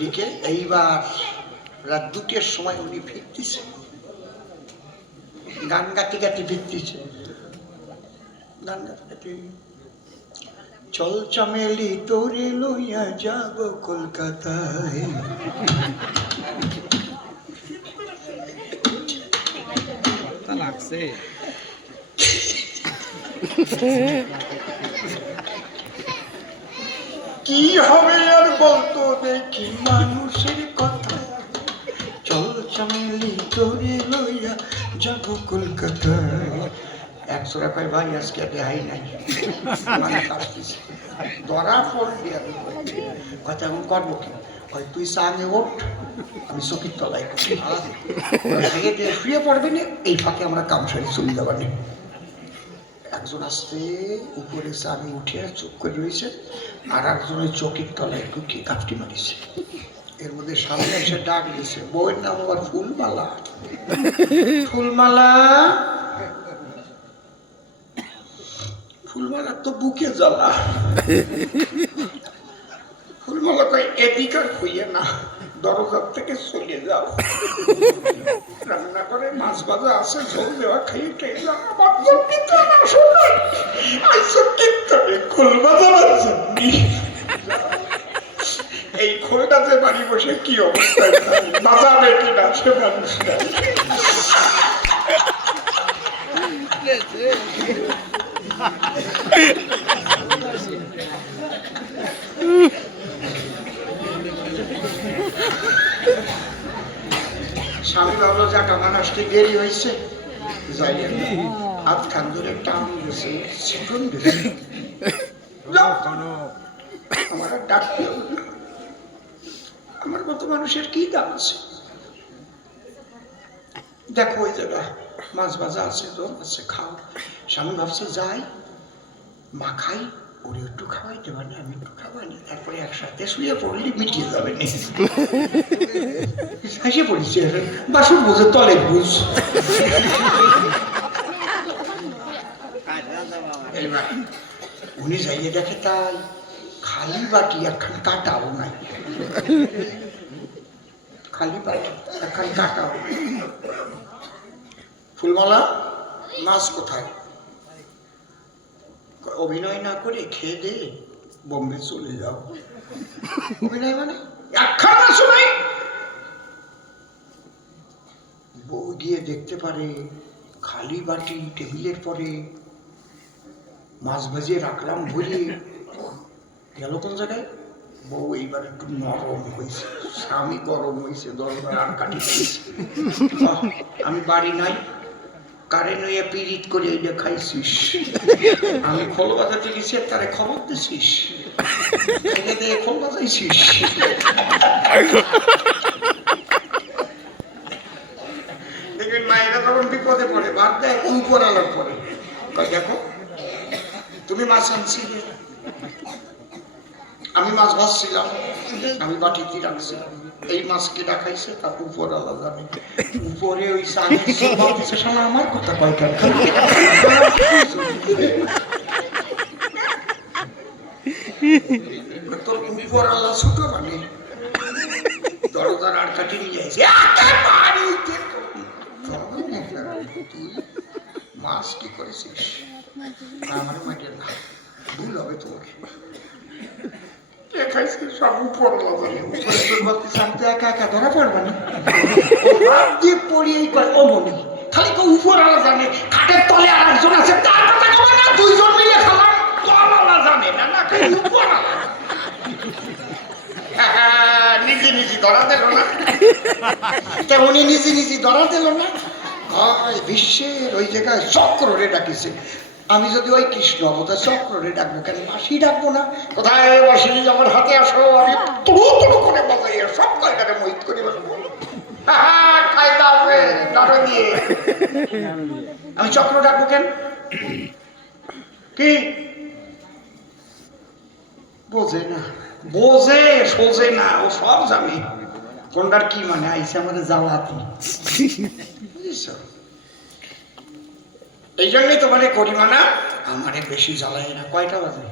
এদিকে এইবার রাত 2টের সময় উনি ফিরতেছে, গান গাতে গাতে ফিরতেছে, গান গাতে গাতে চল চামেলি তোরে লইয়া যাব কলকাতায়। লাগছে কি হবে আর বলতো দেখি মানুষের কথা, চল চামেলি তোরে লইয়া যাব কলকাতায়। 100 টাকায় ভাই আজকে দেখাই নাই, ধরা পড়লি আমি কথা এখন করবো কি, তুই সামনে ওঠ, আমি চকির তলায় শুয়ে পড়বি না, এই ফাঁকে আমরা কাম সারি চলে যাবার নেই। একজন আসতে উপরে আমি উঠে চুপ করে রয়েছে, আর একজন ওই চকির তলায় কি কাপটি মারিছে। এর মধ্যে সামনে এসে ডাক দিয়েছে, বউয়ের নাম আবার ফুলমালা। ফুলমালা, ফুলমালা তো বুকে জ্বালা। ফুলমালা কয় এদিক আর খুইয়ে না, দরজার থেকে চলে যাও, রান্না করে মাছ ভাজা আছে, ঝোল দেওয়া খাইয়ে খেয়ে যাও। খোল বাজাবার জন্য এই খোলটা যে বাড়ি বসে কি অবস্থায় বাজাবে কিনা সে মানুষটা। স্বামী ভাবলো যাক আমার আসতে দেরি হয়েছে, যাই হাত খান ধরে টান দিয়েছে, চিকন দিয়েছে, আমার আর ডাকতে হবে না, আমার মতো মানুষের কি দাম আছে। দেখো ওই জায়গা মাছ ভাজা আছে, দোল আছে, খাও। স্বামী ভাবছে যাই মা খাই, ওরে একটু খাওয়াইতে পারি, আমি একটু খাওয়াই না, তারপরে একসাথে শুয়ে পড়লে মিটিয়ে যাবে। হাসে পড়েছে, বাসন বোঝে তলে বুঝ। এইবার উনি যাইয়ে দেখে তাই খালি বাটি একখান কাটাও নাই, খালি বাটি একখান কাটাও। ফুলমালা মাছ কোথায়? অভিনয় না করে খেয়ে দে বোম্বে চলে যাও। অভিনয় মানে একখান মাছ নাই। বউ গিয়ে দেখতে পারে খালি বাটি টেবিলের পরে, মাছ ভাজিয়ে রাখলাম বলে গেল কোন জায়গায়। বউ এইবার একটু নরম হয়েছে, স্বামী গরম হয়েছে, দরকার আর কাটি দিয়েছে। আমি বাড়ি নাই, কারে নইয়া পিরিত করে এইটা খাইছিস, আমি খোল বাজাতে গেছি তারে খবর দিছিস, খোল বাজাইছিস। দেখবেন মায়েরা যখন বিপদে পড়ে বাদ দেয় উপর আলোর পরে, দেখো তুমি মাছ আনছিলে, আমি মাছ ভাজছিলাম, আমি বাটিতে রাখছিলাম, এই মাছ কে রাখাইছে তা উপর আলাদা জানে। উপরে ওই সামনে আমার কথা কয়টা, তোর উপর আলাদা ছোট মানে দরজার আর কাটি নিয়ে যাইছে। মাছ কি করেছিস? আমার মাটির না ভুল হবে তোমাকে, সব উপর একা একা ধরা পড়বে না, পড়িয়েই করে অমনি খালি কেউ উপর আলা জানে, খাটের তলে আর একজন আছে তার কথা কবে না, দুইজন মিলে খাবার তল আলা জানে না, না উপর আলা নিজে নিজে ধরা দিল না, উনি নিজে নিজে ধরা দিল না। বিশ্বের ওই জায়গায় চক্রে ডাকিছে, আমি যদি ওই কৃষ্ণ অবতার চক্রে ডাকবো কেন, বাঁশি ডাকবো না? কোথায় বাঁশি, আমার হাতে আসো, আমি তুড়ু তুড়ু করে বাজাই সব জায়গাটা মহিত করে বসবো। আমি চক্র ডাকবো কেন? কি বোঝে না, বোঝে সোজে না, ও সব জানে কোনটার কি মানে আইসে আমাদের জ্বালাতি। এই জন্যই তোমারে করি মানা, আমারে বেশি জ্বালায় না। কয়টা বাজে?